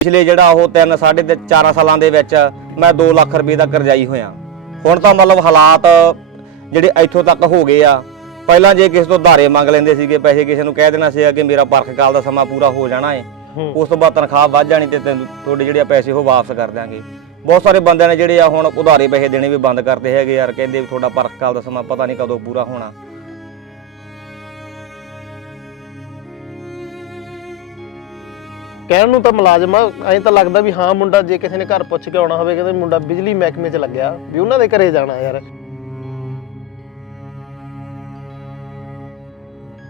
ਪਿਛਲੇ ਜਿਹੜਾ ਉਹ 3 ਸਾਢੇ ਤੇ 4 ਸਾਲਾਂ ਦੇ ਵਿੱਚ ਮੈਂ 2 ਲੱਖ ਰੁਪਏ ਦਾ ਕਰਜ਼ਾਈ ਹੋਇਆ। ਹੁਣ ਤਾਂ ਮਤਲਬ ਹਾਲਾਤ ਜਿਹੜੇ ਇੱਥੋਂ ਤੱਕ ਹੋ ਗਏ ਆ ਪਹਿਲਾਂ ਜੇ ਕਿਸੇ ਤੋਂ ਧਾਰੇ ਮੰਗ ਲੈਂਦੇ ਸੀਗੇ ਪੈਸੇ ਕਿਸੇ ਨੂੰ ਕਹਿ ਦੇਣਾ ਸੀਗਾ ਕਿ ਮੇਰਾ ਪਰਖ ਕਾਲ ਦਾ ਸਮਾਂ ਪੂਰਾ ਹੋ ਜਾਣਾ ਏ ਹੂੰ। ਉਸ ਤੋਂ ਬਾਅਦ ਤਨਖਾਹ ਵੱਧ ਜਾਣੀ ਤੇ ਤੈਨੂੰ ਤੁਹਾਡੇ ਜਿਹੜੇ ਪੈਸੇ ਉਹ ਵਾਪਸ ਕਰ ਦਿਆਂਗੇ। ਬਹੁਤ ਸਾਰੇ ਬੰਦਿਆਂ ਨੇ ਜਿਹੜੇ ਆ ਹੁਣ ਉਧਾਰੇ ਪੈਸੇ ਦੇਣੇ ਵੀ ਬੰਦ ਕਰਤੇ ਹੈਗੇ ਯਾਰ ਕਹਿੰਦੇ ਤੁਹਾਡਾ ਪਰਖ ਕਾਲ ਦਾ ਸਮਾਂ ਪਤਾ ਨਹੀਂ ਕਦੋਂ ਪੂਰਾ ਹੋਣਾ। ਕਹਿਣ ਨੂੰ ਤਾਂ ਮੁਲਾਜ਼ਮ ਆ ਐਂ ਤਾਂ ਲੱਗਦਾ ਵੀ ਹਾਂ ਮੁੰਡਾ ਜੇ ਕਿਸੇ ਨੇ ਘਰ ਪੁੱਛ ਕੇ ਆਉਣਾ ਹੋਵੇ ਕਹਿੰਦੇ ਮੁੰਡਾ ਬਿਜਲੀ ਮਹਿਕਮੇ 'ਚ ਲੱਗਿਆ ਵੀ ਉਹਨਾਂ ਦੇ ਘਰੇ ਜਾਣਾ ਯਾਰ।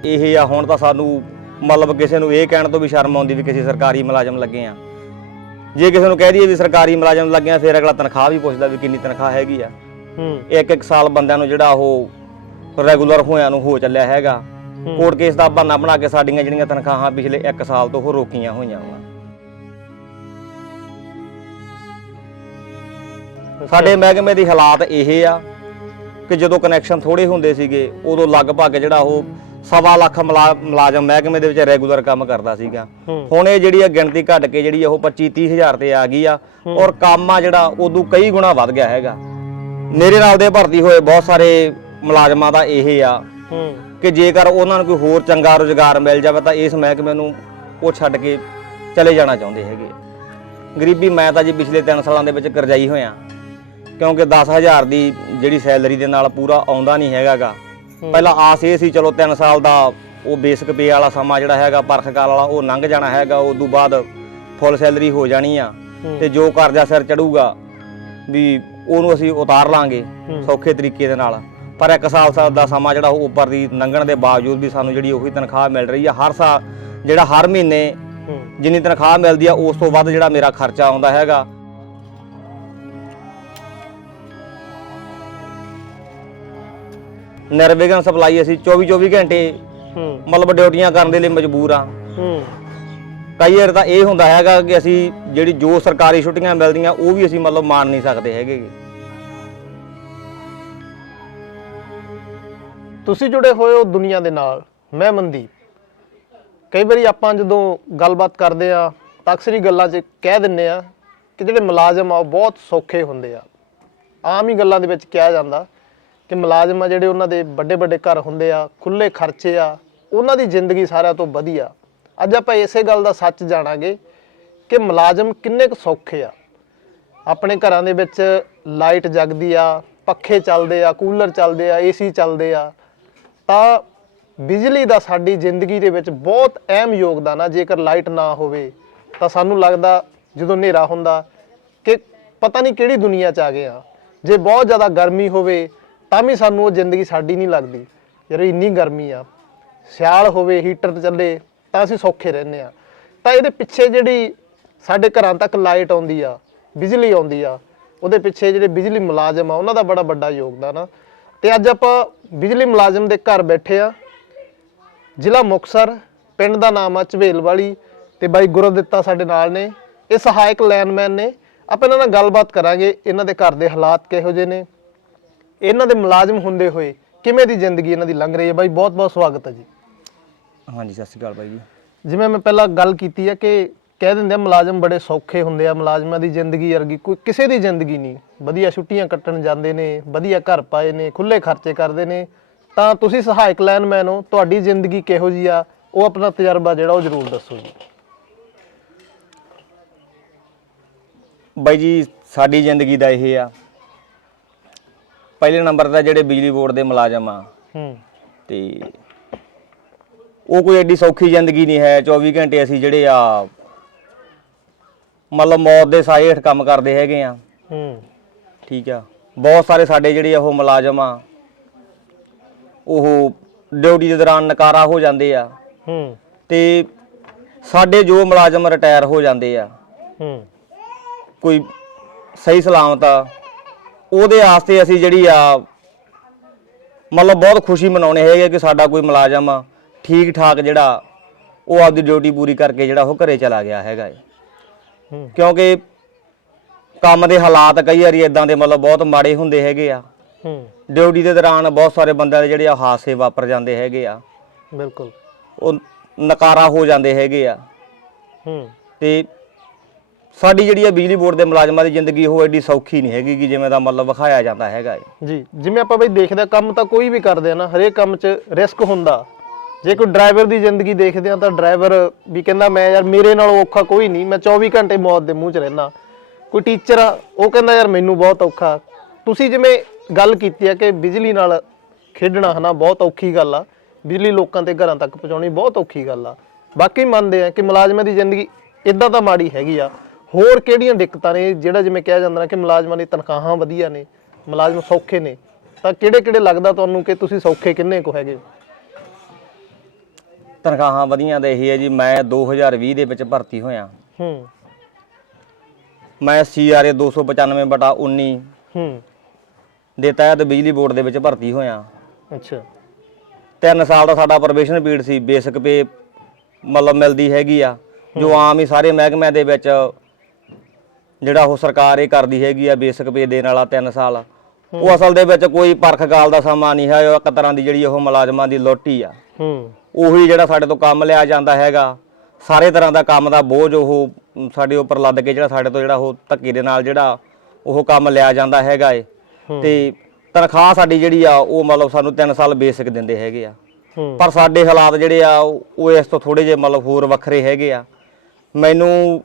ਇਹ ਆ ਹੁਣ ਤਾਂ ਸਾਨੂੰ ਮਤਲਬ ਕਿਸੇ ਨੂੰ ਇਹ ਕਹਿਣ ਤੋਂ ਵੀ ਸ਼ਰਮ ਆਉਂਦੀ ਵੀ ਕਿਸੇ ਸਰਕਾਰੀ ਮੁਲਾਜ਼ਮ ਲੱਗੇ ਆ। ਜੇ ਕਿਸੇ ਨੂੰ ਕਹਿ ਦਈਏ ਵੀ ਸਰਕਾਰੀ ਮੁਲਾਜ਼ਮ ਲੱਗੇ ਆ ਫਿਰ ਅਗਲਾ ਤਨਖਾਹ ਵੀ ਪੁੱਛਦਾ ਵੀ ਕਿੰਨੀ ਤਨਖਾਹ ਹੈਗੀ ਆ। ਹੂੰ। ਇੱਕ ਇੱਕ ਸਾਲ ਬੰਦਿਆਂ ਨੂੰ ਜਿਹੜਾ ਉਹ ਰੈਗੂਲਰ ਹੋਇਆਂ ਨੂੰ ਹੋ ਚੱਲਿਆ ਹੈਗਾ। ਕੋਰਟ ਕੇਸ ਦਾ ਬਹਾਨਾ ਬਣਾ ਕੇ ਸਾਡੀਆਂ ਜਿਹੜੀਆਂ ਤਨਖਾਹਾਂ ਪਿਛਲੇ 1 ਸਾਲ ਤੋਂ ਉਹ ਰੋਕੀਆਂ ਹੋਈਆਂ ਵਾ। ਸਾਡੇ ਮਹਿਕਮੇ ਦੀ ਹਾਲਾਤ ਇਹ ਆ ਕਿ ਜਦੋਂ ਕਨੈਕਸ਼ਨ ਥੋੜੇ ਹੁੰਦੇ ਸੀਗੇ ਉਦੋਂ ਲਗਭਗ ਜਿਹੜਾ ਉਹ ਸਵਾ ਲੱਖ ਮੁਲਾ- ਮੁਲਾਜ਼ਮ ਮਹਿਕਮੇ ਦੇ ਵਿੱਚ ਰੈਗੂਲਰ ਕੰਮ ਕਰਦਾ ਸੀਗਾ। ਹੁਣ ਇਹ ਜਿਹੜੀ ਆ ਗਿਣਤੀ ਘਟ ਕੇ ਜਿਹੜੀ ਉਹ 25 30 ਹਜ਼ਾਰ ਤੇ ਆ ਗਈ ਆ ਔਰ ਕੰਮ ਆ ਜਿਹੜਾ ਉਦੋਂ ਕਈ ਗੁਣਾ ਵੱਧ ਗਿਆ ਹੈਗਾ। ਮੇਰੇ ਨਾਲ ਦੇ ਭਰਤੀ ਹੋਏ ਬਹੁਤ ਸਾਰੇ ਮੁਲਾਜ਼ਮਾਂ ਦਾ ਇਹ ਆ। ਕਿ ਜੇਕਰ ਉਹਨਾਂ ਨੂੰ ਕੋਈ ਹੋਰ ਚੰਗਾ ਰੁਜ਼ਗਾਰ ਮਿਲ ਜਾਵੇ ਤਾਂ ਇਸ ਮਹਿਕਮੇ ਨੂੰ ਉਹ ਛੱਡ ਕੇ ਚਲੇ ਜਾਣਾ ਚਾਹੁੰਦੇ ਹੈਗੇ। ਗਰੀਬੀ ਮੈਂ ਤਾਂ ਜੀ ਪਿਛਲੇ 3 ਸਾਲਾਂ ਦੇ ਵਿੱਚ ਕਰਜ਼ਾਈ ਹੋਇਆ। ਕਿਉਂਕਿ 10000 ਦੀ ਜਿਹੜੀ ਸੈਲਰੀ ਦੇ ਨਾਲ ਪੂਰਾ ਆਉਂਦਾ ਨਹੀਂ ਹੈਗਾਗਾ। ਪਹਿਲਾਂ ਆਸ ਇਹ ਸੀ ਚਲੋ 3 ਸਾਲ ਦਾ ਉਹ ਬੇਸਿਕ ਪੇ ਵਾਲਾ ਸਮਾਂ ਜਿਹੜਾ ਹੈਗਾ ਪਰਖ ਕਾਲ ਵਾਲਾ ਉਹ ਲੰਘ ਜਾਣਾ ਹੈਗਾ ਉਸ ਤੋਂ ਬਾਅਦ ਫੁੱਲ ਸੈਲਰੀ ਹੋ ਜਾਣੀ ਆ। ਤੇ ਜੋ ਕਰਜ਼ਾ ਸਿਰ ਚੜੂਗਾ ਵੀ ਉਹਨੂੰ ਅਸੀਂ ਉਤਾਰ ਲਾਂਗੇ। ਸੌਖੇ ਤਰੀਕੇ ਦੇ ਨਾਲ। ਪਰ ਇੱਕ ਸਾਲ ਸਾਲ ਦਾ ਸਮਾਂ ਜਿਹੜਾ ਉਹ ਉੱਪਰ ਦੀ ਲੰਘਣ ਦੇ ਬਾਵਜੂਦ ਵੀ ਸਾਨੂੰ ਜਿਹੜੀ ਉਹੀ ਤਨਖਾਹ ਮਿਲ ਰਹੀ ਆ ਹਰ ਸਾਲ ਜਿਹੜਾ ਹਰ ਮਹੀਨੇ ਜਿੰਨੀ ਤਨਖਾਹ ਮਿਲਦੀ ਆ ਉਸ ਤੋਂ ਵੱਧ ਜਿਹੜਾ ਮੇਰਾ ਖਰਚਾ ਆਉਂਦਾ ਹੈਗਾ। ਨਿਰਵਿਘਨ ਸਪਲਾਈ ਅਸੀਂ 24 24 ਘੰਟੇ ਮਤਲਬ ਡਿਊਟੀਆਂ ਕਰਨ ਦੇ ਲਈ ਮਜਬੂਰ ਆ। ਹੂੰ। ਕਈ ਵਾਰ ਤਾਂ ਇਹ ਹੁੰਦਾ ਹੈਗਾ ਕਿ ਅਸੀਂ ਜਿਹੜੀ ਜੋ ਸਰਕਾਰੀ ਛੁੱਟੀਆਂ ਮਿਲਦੀਆਂ ਉਹ ਵੀ ਅਸੀਂ ਮਤਲਬ ਮਾਣ ਨਹੀਂ ਸਕਦੇ ਹੈਗੇ। ਤੁਸੀਂ ਜੁੜੇ ਹੋਏ ਹੋ ਦੁਨੀਆ ਦੇ ਨਾਲ, ਮੈਂ ਮਨਦੀਪ। ਕਈ ਵਾਰੀ ਆਪਾਂ ਜਦੋਂ ਗੱਲਬਾਤ ਕਰਦੇ ਆ, ਤਾਂ ਅਕਸਰ ਹੀ ਗੱਲਾਂ 'ਚ ਕਹਿ ਦਿੰਨੇ ਆ ਕਿ ਜਿਹੜੇ ਮੁਲਾਜ਼ਮ ਆ, ਉਹ ਬਹੁਤ ਸੌਖੇ ਹੁੰਦੇ ਆ। ਆਮ ਹੀ ਗੱਲਾਂ ਦੇ ਵਿੱਚ ਕਿਹਾ ਜਾਂਦਾ ਕਿ ਮੁਲਾਜ਼ਮ ਆ ਜਿਹੜੇ ਉਹਨਾਂ ਦੇ ਵੱਡੇ ਵੱਡੇ ਘਰ ਹੁੰਦੇ ਆ ਖੁੱਲੇ ਖਰਚੇ ਆ, ਉਹਨਾਂ ਦੀ ਜ਼ਿੰਦਗੀ ਸਾਰਿਆਂ ਤੋਂ ਵਧੀਆ। ਅੱਜ ਆਪਾਂ ਇਸੇ ਗੱਲ ਦਾ ਸੱਚ ਜਾਣਾਂਗੇ ਕਿ ਮੁਲਾਜ਼ਮ ਕਿੰਨੇ ਕੁ ਸੌਖੇ ਆ। ਆਪਣੇ ਘਰਾਂ ਦੇ ਵਿੱਚ ਲਾਈਟ ਜਗਦੀ ਆ, ਪੱਖੇ ਚੱਲਦੇ ਆ, ਕੂਲਰ ਚੱਲਦੇ ਆ, ਏਸੀ ਚੱਲਦੇ ਆ ਤਾਂ ਬਿਜਲੀ ਦਾ ਸਾਡੀ ਜ਼ਿੰਦਗੀ ਦੇ ਵਿੱਚ ਬਹੁਤ ਅਹਿਮ ਯੋਗਦਾਨ ਆ, ਜੇਕਰ ਲਾਈਟ ਨਾ ਹੋਵੇ, ਤਾਂ ਸਾਨੂੰ ਲੱਗਦਾ ਜਦੋਂ ਹਨੇਰਾ ਹੁੰਦਾ ਕਿ ਪਤਾ ਨਹੀਂ ਕਿਹੜੀ ਦੁਨੀਆ 'ਚ ਆ ਗਏ ਆ। ਜੇ ਬਹੁਤ ਜ਼ਿਆਦਾ ਗਰਮੀ ਹੋਵੇ, ਤਾਂ ਵੀ ਸਾਨੂੰ ਉਹ ਜ਼ਿੰਦਗੀ ਸਾਡੀ ਨਹੀਂ ਲੱਗਦੀ। ਯਾਰ ਇੰਨੀ ਗਰਮੀ ਆ, ਸਿਆਲ ਹੋਵੇ, ਹੀਟਰ ਚੱਲੇ, ਤਾਂ ਅਸੀਂ ਸੌਖੇ ਰਹਿੰਦੇ ਆ। ਤਾਂ ਇਹਦੇ ਪਿੱਛੇ ਜਿਹੜੀ ਸਾਡੇ ਘਰਾਂ ਤੱਕ ਲਾਈਟ ਆਉਂਦੀ ਆ, ਬਿਜਲੀ ਆਉਂਦੀ ਆ, ਉਹਦੇ ਪਿੱਛੇ ਜਿਹੜੇ ਬਿਜਲੀ ਮੁਲਾਜ਼ਮ ਆ, ਉਹਨਾਂ ਦਾ ਬੜਾ ਵੱਡਾ ਯੋਗਦਾਨ ਆ। ਤੇ ਅੱਜ ਆਪਾਂ ਬਿਜਲੀ ਮੁਲਾਜ਼ਮ ਦੇ ਘਰ ਬੈਠੇ ਆ ਜ਼ਿਲ੍ਹਾ ਮੁਕਤਸਰ ਪਿੰਡ ਦਾ ਨਾਮ ਆ ਝਵੇਲ ਵਾਲੀ ਤੇ ਬਾਈ ਗੁਰਦਿੱਤਾ ਸਾਡੇ ਨਾਲ ਨੇ। ਇਹ ਸਹਾਇਕ ਲਾਈਨਮੈਨ ਨੇ। ਆਪਾਂ ਇਹਨਾਂ ਨਾਲ ਗੱਲਬਾਤ ਕਰਾਂਗੇ ਇਹਨਾਂ ਦੇ ਘਰ ਦੇ ਹਾਲਾਤ ਕਿਹੋ ਜਿਹੇ ਨੇ। ਇਹਨਾਂ ਦੇ ਮੁਲਾਜ਼ਮ ਹੁੰਦੇ ਹੋਏ ਕਿਵੇਂ ਦੀ ਜ਼ਿੰਦਗੀ ਇਹਨਾਂ ਦੀ ਲੰਘ ਰਹੀ ਹੈ? ਬਾਈ ਬਹੁਤ ਬਹੁਤ ਸਵਾਗਤ ਹੈ ਜੀ। ਹਾਂਜੀ ਸਤਿ ਸ਼੍ਰੀ ਅਕਾਲ ਬਾਈ ਜੀ। ਜਿਵੇਂ ਮੈਂ ਪਹਿਲਾਂ ਗੱਲ ਕੀਤੀ ਹੈ ਕਿ ਕਹਿ ਦਿੰਦੇ ਆ ਮੁਲਾਜ਼ਮ ਬੜੇ ਸੌਖੇ ਹੁੰਦੇ ਆ ਮੁਲਾਜ਼ਮਾਂ ਦੀ ਜ਼ਿੰਦਗੀ ਵਰਗੀ ਕੋਈ ਕਿਸੇ ਦੀ ਜ਼ਿੰਦਗੀ ਨਹੀਂ। ਵਧੀਆ ਛੁੱਟੀਆਂ ਕੱਟਣ ਜਾਂਦੇ ਨੇ ਵਧੀਆ ਘਰ ਪਾਏ ਨੇ ਖੁੱਲੇ ਖਰਚੇ ਕਰਦੇ ਨੇ। ਤਾਂ ਤੁਸੀਂ ਸਹਾਇਕ ਲਾਈਨਮੈਨ ਹੋ ਤੁਹਾਡੀ ਜ਼ਿੰਦਗੀ ਕਿਹੋ ਜੀ ਆ ਉਹ ਆਪਣਾ ਤਜਰਬਾ ਜਿਹੜਾ ਉਹ ਜ਼ਰੂਰ ਦੱਸੋ ਜੀ। ਬਾਈ ਜੀ ਸਾਡੀ ਜ਼ਿੰਦਗੀ ਦਾ ਇਹ ਆ। ਪਹਿਲੇ ਨੰਬਰ ਤੇ ਜਿਹੜੇ ਬਿਜਲੀ ਬੋਰਡ ਦੇ ਮੁਲਾਜ਼ਮ ਆ ਹੂੰ। ਤੇ ਉਹ ਕੋਈ ਐਡੀ ਸੌਖੀ ਜ਼ਿੰਦਗੀ ਨਹੀਂ ਹੈ 24 ਘੰਟੇ ਅਸੀਂ ਜਿਹੜੇ ਆ ਮਤਲਬ ਮੌਤ ਦੇ ਸਾਏ ਹੇਠ ਕੰਮ ਕਰਦੇ ਹੈਗੇ ਆ। ਹੂੰ। ਠੀਕ ਆ। ਬਹੁਤ ਸਾਰੇ ਸਾਡੇ ਜਿਹੜੇ ਉਹ ਮੁਲਾਜ਼ਮ ਆ ਉਹ ਡਿਊਟੀ ਦੇ ਦੌਰਾਨ ਨਕਾਰਾ ਹੋ ਜਾਂਦੇ ਆ। ਹੂੰ। ਤੇ ਸਾਡੇ ਜੋ ਮੁਲਾਜ਼ਮ ਰਿਟਾਇਰ ਹੋ ਜਾਂਦੇ ਆ ਹੂੰ। ਕੋਈ ਸਹੀ ਸਲਾਮਤ ਆ ਉਹਦੇ ਆਸਤੇ ਅਸੀਂ ਜਿਹੜੀ ਆ ਮਤਲਬ ਬਹੁਤ ਖੁਸ਼ੀ ਮਨਾਉਣੇ ਹੈਗੇ ਕਿ ਸਾਡਾ ਕੋਈ ਮੁਲਾਜ਼ਮ ਠੀਕ ਠਾਕ ਜਿਹੜਾ ਉਹ ਆਪਦੀ ਡਿਊਟੀ ਪੂਰੀ ਕਰਕੇ ਜਿਹੜਾ ਉਹ ਘਰੇ ਚਲਾ ਗਿਆ ਹੈਗਾ ਹੂੰ ਕਿਉਂਕਿ ਕੰਮ ਦੇ ਹਾਲਾਤ ਕਈ ਵਾਰੀ ਇਦਾਂ ਦੇ ਮਤਲਬ ਬਹੁਤ ਮਾੜੇ ਹੁੰਦੇ ਹੈਗੇ ਆ। ਹੂੰ। ਡਿਊਟੀ ਦੇ ਦੌਰਾਨ ਬਹੁਤ ਸਾਰੇ ਬੰਦਿਆਂ ਦੇ ਜਿਹੜੇ ਆ ਹਾਦਸੇ ਵਾਪਰ ਜਾਂਦੇ ਹੈਗੇ ਆ। ਬਿਲਕੁਲ। ਉਹ ਨਕਾਰਾ ਹੋ ਜਾਂਦੇ ਹੈਗੇ ਆ। ਹੂੰ। ਤੇ ਸਾਡੀ ਜਿਹੜੀ ਆ ਬਿਜਲੀ ਬੋਰਡ ਦੇ ਮੁਲਾਜ਼ਮਾਂ ਦੀ ਜ਼ਿੰਦਗੀ ਉਹ ਐਡੀ ਸੌਖੀ ਨਹੀਂ ਹੈਗੀ ਕਿ ਜਿਵੇਂ ਦਾ ਮਤਲਬ ਵਿਖਾਇਆ ਜਾਂਦਾ ਹੈਗਾ ਜੀ ਜਿਵੇਂ ਆਪਾਂ ਬਈ ਦੇਖਦੇ ਆ ਕੰਮ ਤਾਂ ਕੋਈ ਵੀ ਕਰਦੇ ਆ ਨਾ ਹਰੇਕ ਕੰਮ 'ਚ ਰਿਸਕ ਹੁੰਦਾ। ਜੇ ਕੋਈ ਡਰਾਈਵਰ ਦੀ ਜ਼ਿੰਦਗੀ ਦੇਖਦੇ ਆ ਤਾਂ ਡਰਾਈਵਰ ਵੀ ਕਹਿੰਦਾ ਮੈਂ ਯਾਰ ਮੇਰੇ ਨਾਲੋਂ ਔਖਾ ਕੋਈ ਨਹੀਂ, ਮੈਂ 24 ਘੰਟੇ ਮੌਤ ਦੇ ਮੂੰਹ 'ਚ ਰਹਿਣਾ ਕੋਈ ਟੀਚਰ ਆ, ਉਹ ਕਹਿੰਦਾ ਯਾਰ ਮੈਨੂੰ ਬਹੁਤ ਔਖਾ। ਤੁਸੀਂ ਜਿਵੇਂ ਗੱਲ ਕੀਤੀ ਆ ਕਿ ਬਿਜਲੀ ਨਾਲ ਖੇਡਣਾ ਹਨਾ, ਬਹੁਤ ਔਖੀ ਗੱਲ ਆ। ਬਿਜਲੀ ਲੋਕਾਂ ਤੇ ਘਰਾਂ ਤੱਕ ਪਹੁੰਚਾਉਣੀ ਬਹੁਤ ਔਖੀ ਗੱਲ ਆ। ਬਾਕੀ ਮੰਨਦੇ ਆ ਕਿ ਮੁਲਾਜ਼ਮਾਂ ਦੀ ਜ਼ਿੰਦਗੀ ਇਦਾਂ ਤਾਂ ਮਾੜੀ ਹੈਗੀ ਆ। ਹੋਰ ਕਿਹੜੀਆਂ ਦਿੱਕਤਾਂ ਨੇ ਜਿਹੜਾ ਜਿਵੇਂ ਕਿਹਾ ਜਾਂਦਾ ਨਾ ਕਿ ਮੁਲਾਜ਼ਮਾਂ ਦੀ ਤਨਖਾਹਾਂ ਵਧੀਆ ਨੇ, ਮੁਲਾਜ਼ਮ ਸੌਖੇ ਨੇ। ਤਾਂ ਕਿਹੜੇ ਕਿਹੜੇ ਲੱਗਦਾ ਤੁਹਾਨੂੰ ਕਿ ਤੁਸੀਂ ਸੌਖੇ ਕਿੰਨੇ ਕੁ ਹੈਗੇ? ਤਨਖਾਹਾਂ ਵਧੀਆਂ ਦਾ ਇਹੀ ਹੈ ਜੀ ਮੈਂ 2020 ਦੇ ਵਿੱਚ ਭਰਤੀ ਹੋਇਆ। ਹੂੰ। ਮੈਂ ਸੀਆਰਏ 295 ਬਟਾ 19 ਹੂੰ। ਦੇ ਤਹਿਤ ਬਿਜਲੀ ਬੋਰਡ ਦੇ ਵਿੱਚ ਭਰਤੀ ਹੋਇਆ। ਅੱਛਾ। 3 ਸਾਲ ਦਾ ਸਾਡਾ ਪ੍ਰੋਬੇਸ਼ਨ ਪੀਰੀਅਡ ਸੀ ਬੇਸਿਕ ਪੇ ਮਤਲਬ ਮਿਲਦੀ ਹੈਗੀ ਆ ਜੋ ਆਮ ਹੀ ਸਾਰੇ ਮਹਿਕਮਿਆਂ ਦੇ ਵਿੱਚ ਜਿਹੜਾ ਉਹ ਸਰਕਾਰ ਇਹ ਕਰਦੀ ਹੈਗੀ ਆ ਬੇਸਿਕ ਪੇ ਦੇਣ ਵਾਲਾ 3 ਸਾਲ। ਉਹ ਅਸਲ ਦੇ ਵਿੱਚ ਕੋਈ ਪਰਖ ਗਾਲ ਦਾ ਸਮਾਂ ਨਹੀਂ ਹੈ ਉਹ ਇੱਕ ਤਰ੍ਹਾਂ ਦੀ ਜਿਹੜੀ ਉਹ ਮੁਲਾਜ਼ਮਾਂ ਦੀ ਲੋਟੀ ਆ। ਹੂੰ। ਉਹੀ ਜਿਹੜਾ ਸਾਡੇ ਤੋਂ ਕੰਮ ਲਿਆ ਜਾਂਦਾ ਹੈਗਾ। ਸਾਰੇ ਤਰ੍ਹਾਂ ਦਾ ਕੰਮ ਦਾ ਬੋਝ ਉਹ ਸਾਡੇ ਉੱਪਰ ਲੱਦ ਕੇ ਜਿਹੜਾ ਸਾਡੇ ਤੋਂ ਜਿਹੜਾ ਉਹ ਧੱਕੇ ਦੇ ਨਾਲ ਜਿਹੜਾ ਉਹ ਕੰਮ ਲਿਆ ਜਾਂਦਾ ਹੈਗਾ ਏ। ਤੇ ਤਨਖਾਹ ਸਾਡੀ ਜਿਹੜੀ ਆ ਉਹ ਮਤਲਬ ਸਾਨੂੰ 3 ਸਾਲ ਬੇਸਿਕ ਦਿੰਦੇ ਹੈਗੇ ਆ। ਪਰ ਸਾਡੇ ਹਾਲਾਤ ਜਿਹੜੇ ਆ ਉਹ ਇਸ ਤੋਂ ਥੋੜੇ ਜਿਹੇ ਮਤਲਬ ਹੋਰ ਵੱਖਰੇ ਹੈਗੇ ਆ। ਮੈਨੂੰ